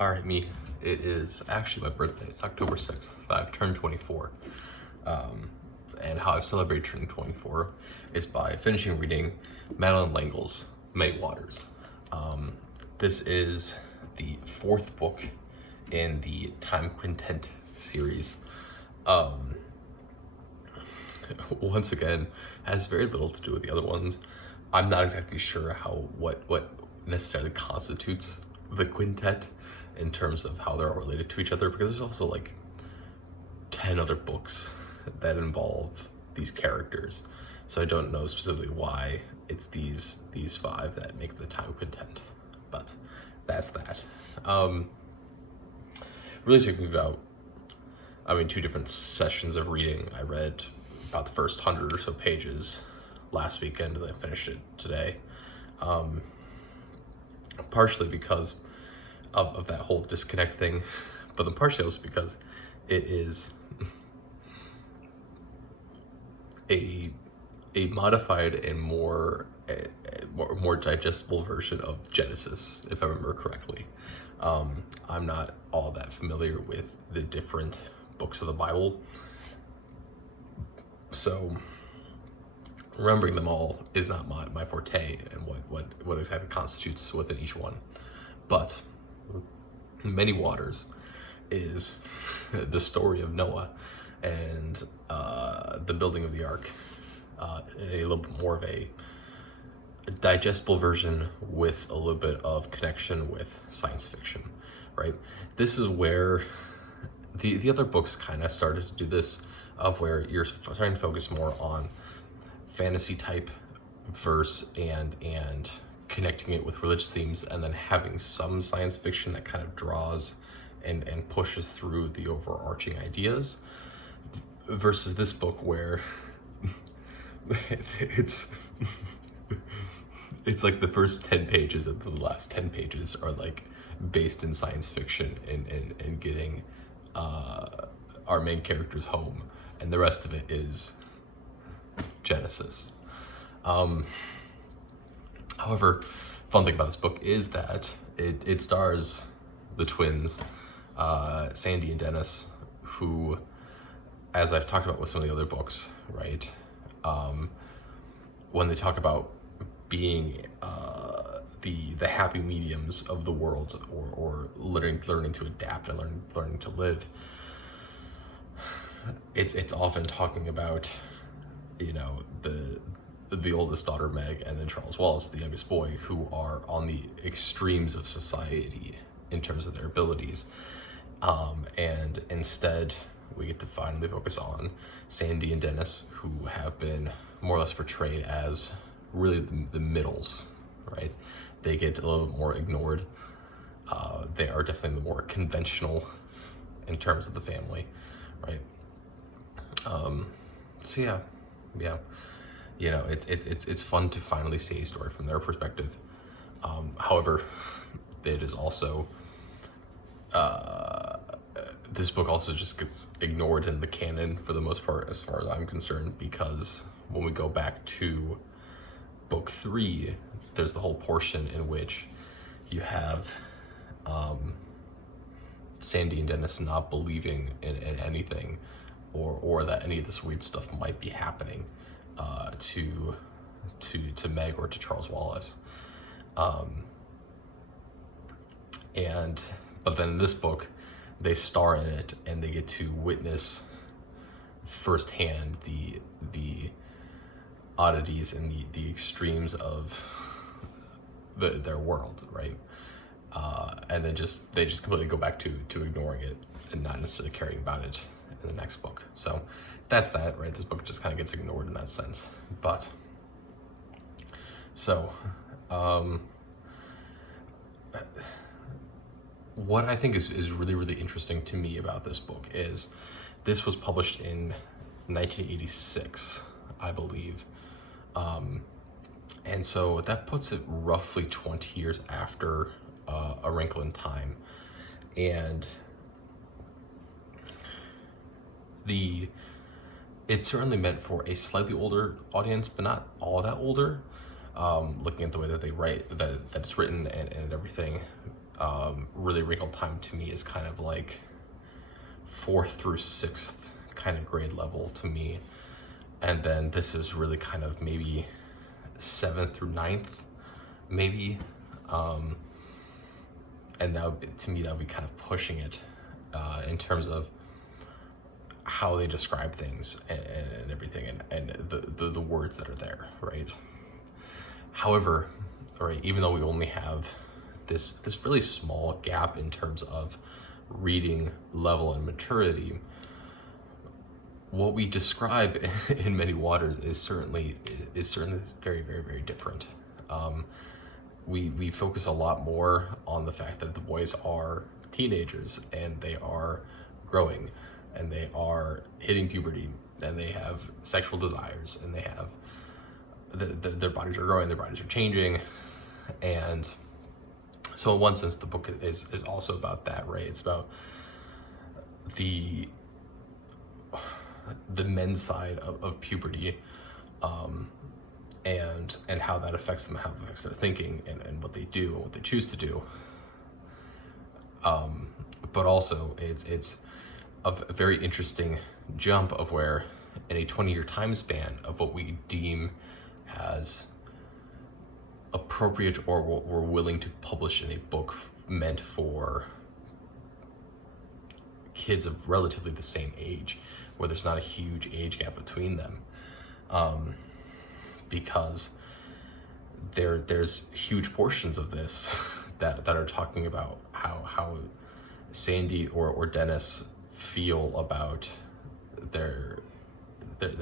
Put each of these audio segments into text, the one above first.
All right, me. It is actually my birthday. It's October 6th. I've turned 24. And how I've celebrated turning 24 is by finishing reading Madeline Langle's May Waters. This is the fourth book in the Time Quintet series. Once again, has very little to do with the other ones. I'm not exactly sure what necessarily constitutes the quintet in terms of how they're all related to each other, because there's also like 10 other books that involve these characters. So I don't know specifically why it's these five that make the Time Quintet, but that's that. Really took me about, 2 different sessions of reading. I read about the first 100 or so pages last weekend, and I finished it today. Partially because of that whole disconnect thing, but then partially also because it is a modified and more digestible version of Genesis, if I remember correctly. I'm not all that familiar with the different books of the Bible, so remembering them all is not my forte, and what exactly constitutes within each one. But Many Waters is the story of Noah and the building of the ark, in a little bit more of a digestible version with a little bit of connection with science fiction, right? This is where the other books kind of started to do this, of where you're trying to focus more on fantasy type verse and connecting it with religious themes, and then having some science fiction that kind of draws and pushes through the overarching ideas, versus this book where it's like the first 10 pages and the last 10 pages are like based in science fiction and getting our main characters home, and the rest of it is Genesis. However, fun thing about this book is that it stars the twins, Sandy and Dennys, who, as I've talked about with some of the other books, right, when they talk about being the happy mediums of the world, or learning to adapt and learning to live, it's often talking about, the oldest daughter Meg, and then Charles Wallace, the youngest boy, who are on the extremes of society in terms of their abilities, and instead we get to finally focus on Sandy and Dennys, who have been more or less portrayed as really the middles, right? They get a little bit more ignored. They are definitely the more conventional in terms of the family, right? So yeah, it's fun to finally see a story from their perspective. However, it is also this book also just gets ignored in the canon for the most part, as far as I'm concerned, because when we go back to book 3, there's the whole portion in which you have Sandy and Dennys not believing in anything, or that any of this weird stuff might be happening to Meg or to Charles Wallace. But then in this book, they star in it, and they get to witness firsthand the oddities and the extremes of their world, right? And then they just completely go back to ignoring it and not necessarily caring about it in the next book. So that's that, right? This book just kind of gets ignored in that sense. But so what I think is really, really interesting to me about this book is this was published in 1986, I believe. And so that puts it roughly 20 years after A Wrinkle in Time. And it's certainly meant for a slightly older audience, but not all that older. Looking at the way that they write, that it's written and everything. really wrinkled time to me is kind of like 4th through 6th kind of grade level to me. And then this is really kind of maybe 7th through 9th, maybe. And that would be, to me, that would be kind of pushing it in terms of how they describe things and everything, and the words that are there, right? However, right, even though we only have this really small gap in terms of reading level and maturity, what we describe in Many Waters is certainly very, very, very different. We focus a lot more on the fact that the boys are teenagers and they are growing and they are hitting puberty and they have sexual desires and they have their bodies are growing, their bodies are changing. And so in one sense the book is also about that, right? It's about the men's side of puberty, and how that affects them, how it affects their thinking and what they do and what they choose to do. But also it's a very interesting jump of where in a 20-year time span of what we deem as appropriate or what we're willing to publish in a book meant for kids of relatively the same age, where there's not a huge age gap between them, because there's huge portions of this that are talking about how Sandy or Dennys feel about their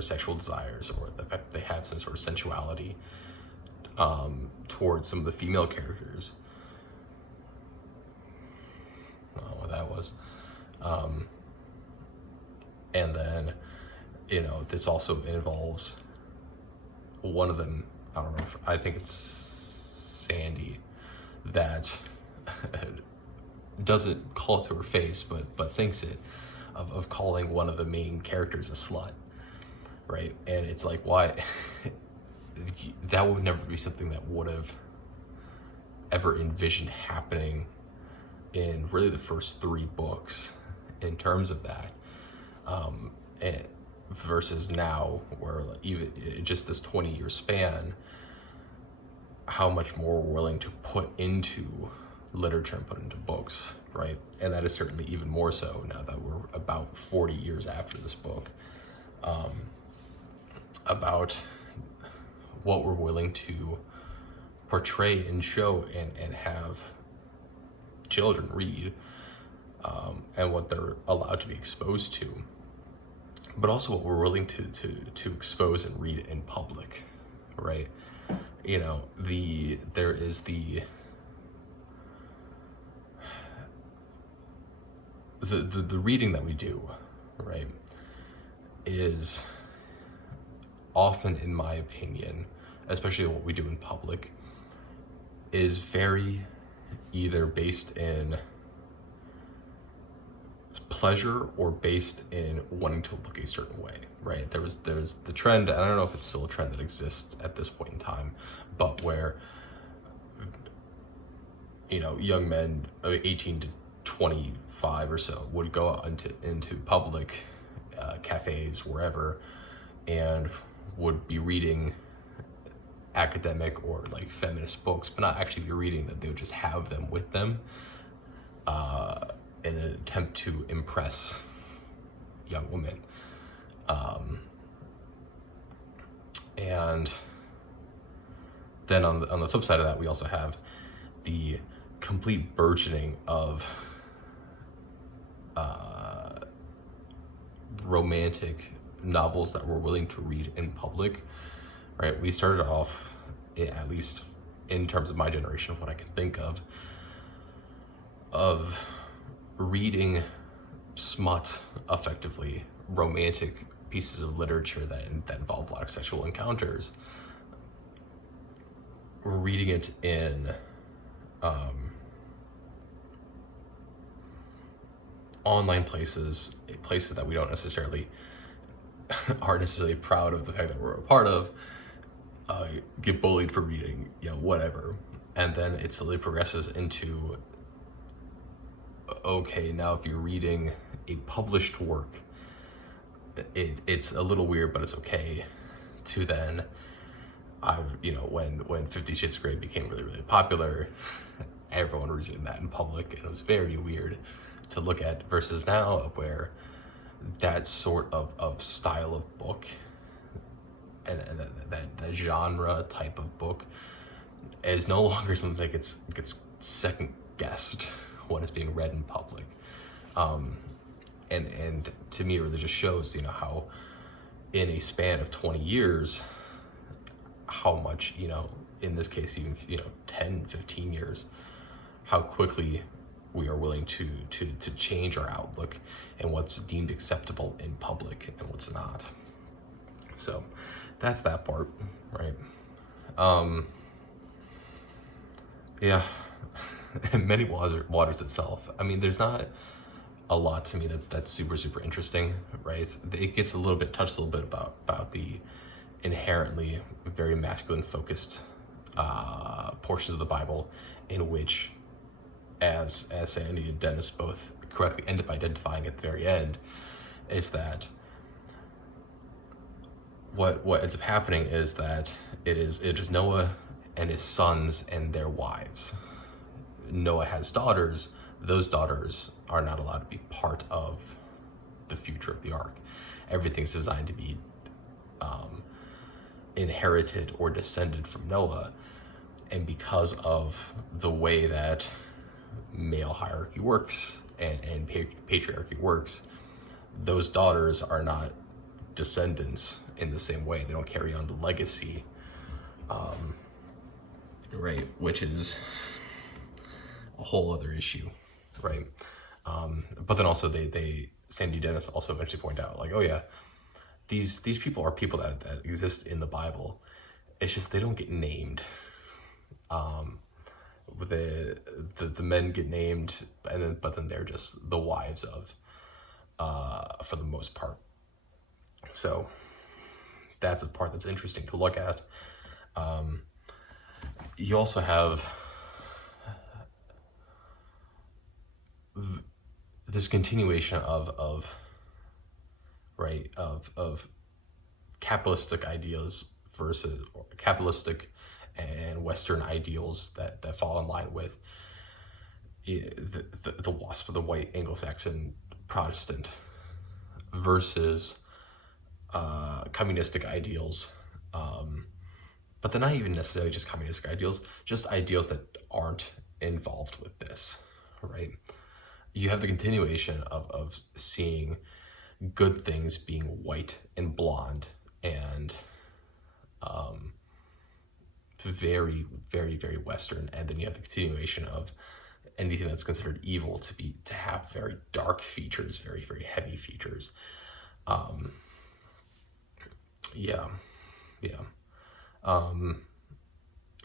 sexual desires, or the fact that they have some sort of sensuality towards some of the female characters. I don't know what that was. And then, this also involves one of them, I don't know, I think it's Sandy, that doesn't call it to her face, but thinks it, of calling one of the main characters a slut, right? And it's like, why? That would never be something that would have ever envisioned happening in really the first 3 books in terms of that, versus now, where even just this 20-year span, how much more we're willing to put into literature and put into books, right? And that is certainly even more so now that we're about 40 years after this book, about what we're willing to portray and show and have children read, and what they're allowed to be exposed to, but also what we're willing to expose and read in public, right? There is the reading that we do, right, is often, in my opinion, especially what we do in public, is very either based in pleasure or based in wanting to look a certain way, right? There's the trend, and I don't know if it's still a trend that exists at this point in time, but where young men 18 to 25 or so would go out into public cafes, wherever, and would be reading academic or like feminist books, but not actually be reading them. They would just have them with them in an attempt to impress young women. And then on the flip side of that, we also have the complete burgeoning of romantic novels that we're willing to read in public, right? We started off, at least in terms of my generation, what I can think of reading smut, effectively romantic pieces of literature that involve a lot of sexual encounters. We're reading it in online places that we don't necessarily aren't necessarily proud of the fact that we're a part of, get bullied for reading, whatever. And then it slowly progresses into okay, now if you're reading a published work, it's a little weird, but it's okay. To then, when 50 Shades of Grey became really, really popular, everyone was reading that in public, and it was very weird to look at, versus now where that sort of style of book and that genre type of book is no longer something that gets second guessed when it's being read in public. And to me, it really just shows, how in a span of 20 years, how much, in this case, even, 10, 15 years, how quickly we are willing to change our outlook and what's deemed acceptable in public and what's not. So that's that part, right? Yeah, Many Waters itself. I mean, there's not a lot to me that's super, super interesting, right? It gets touched a little bit about the inherently very masculine focused portions of the Bible, in which, as Sandy and Dennys both correctly end up identifying at the very end, is that what ends up happening is that it is Noah and his sons and their wives. Noah has daughters. Those daughters are not allowed to be part of the future of the ark. Everything's designed to be inherited or descended from Noah. And because of the way that male hierarchy works and patriarchy works, those daughters are not descendants in the same way. They don't carry on the legacy, right? Which is a whole other issue, right? But then also Sandy and Dennys also eventually point out, like, oh yeah, these people are people that exist in the Bible. It's just they don't get named. The men get named, but then they're just the wives of, for the most part. So that's a part that's interesting to look at. You also have this continuation of capitalistic ideas versus capitalistic and Western ideals that fall in line with the WASP, the white Anglo-Saxon Protestant, versus communistic ideals, but they're not even necessarily just communistic ideals, just ideals that aren't involved with this, right? You have the continuation of seeing good things being white and blonde and very, very, very Western, and then you have the continuation of anything that's considered evil to have very dark features, very, very heavy features.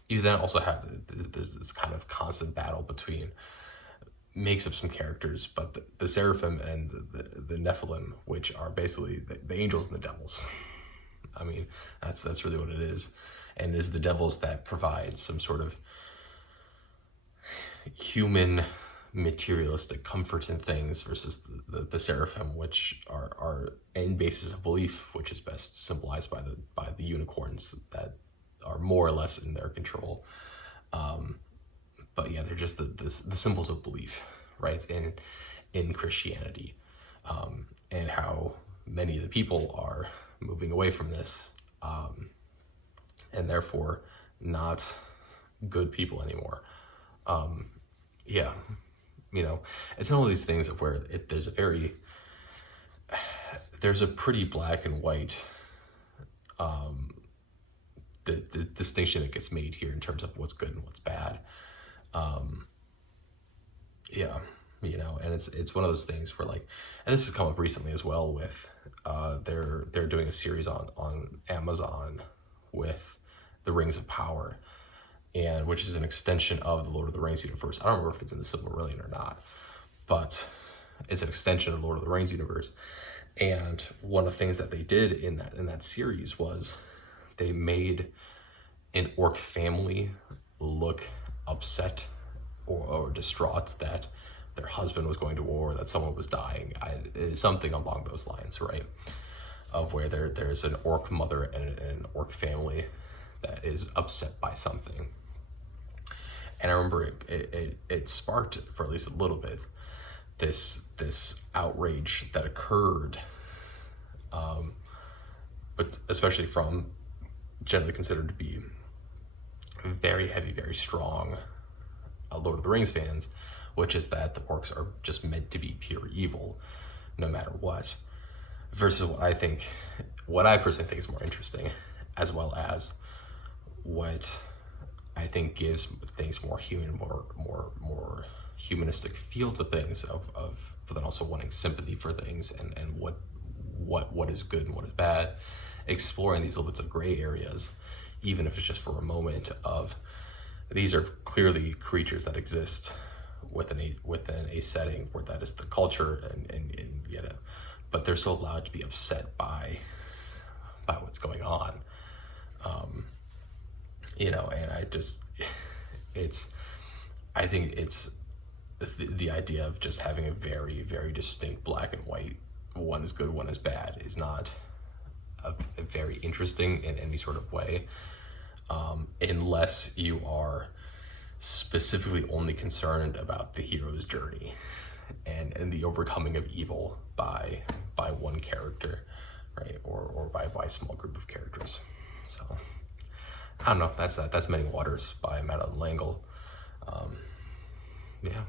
You then also have this kind of constant battle between, makes up some characters, but the seraphim and the Nephilim, which are basically the angels and the devils. I mean, that's really what it is. And it is the devils that provide some sort of human materialistic comfort in things, versus the seraphim, which are in basis of belief, which is best symbolized by the unicorns that are more or less in their control. But yeah, they're just the symbols of belief, right? In Christianity, and how many of the people are moving away from this, and therefore not good people anymore. It's one of these things of where there's a pretty black and white the distinction that gets made here in terms of what's good and what's bad. And it's one of those things where, like, and this has come up recently as well with they're doing a series on Amazon with the Rings of Power, and which is an extension of the Lord of the Rings universe. I don't remember if it's in the Silmarillion or not, but it's an extension of the Lord of the Rings universe. And one of the things that they did in that series was they made an orc family look upset or distraught that their husband was going to war, that someone was dying, something along those lines, right? Of where there's an orc mother and an orc family that is upset by something. And I remember it sparked, for at least a little bit, this outrage that occurred, but especially from generally considered to be very heavy, very strong Lord of the Rings fans, which is that the orcs are just meant to be pure evil, no matter what. Versus what I personally think is more interesting, as well as what I think gives things more human, more humanistic feel to things but then also wanting sympathy for things and what is good and what is bad, exploring these little bits of gray areas, even if it's just for a moment of these are clearly creatures that exist within a setting where that is the culture and but they're still allowed to be upset by what's going on. And I think it's the idea of just having a very, very distinct black and white, one is good, one is bad, is not a very interesting in any sort of way, unless you are specifically only concerned about the hero's journey and the overcoming of evil by one character, right, or by a small group of characters. So I don't know. That's Many Waters by Madeline. Yeah.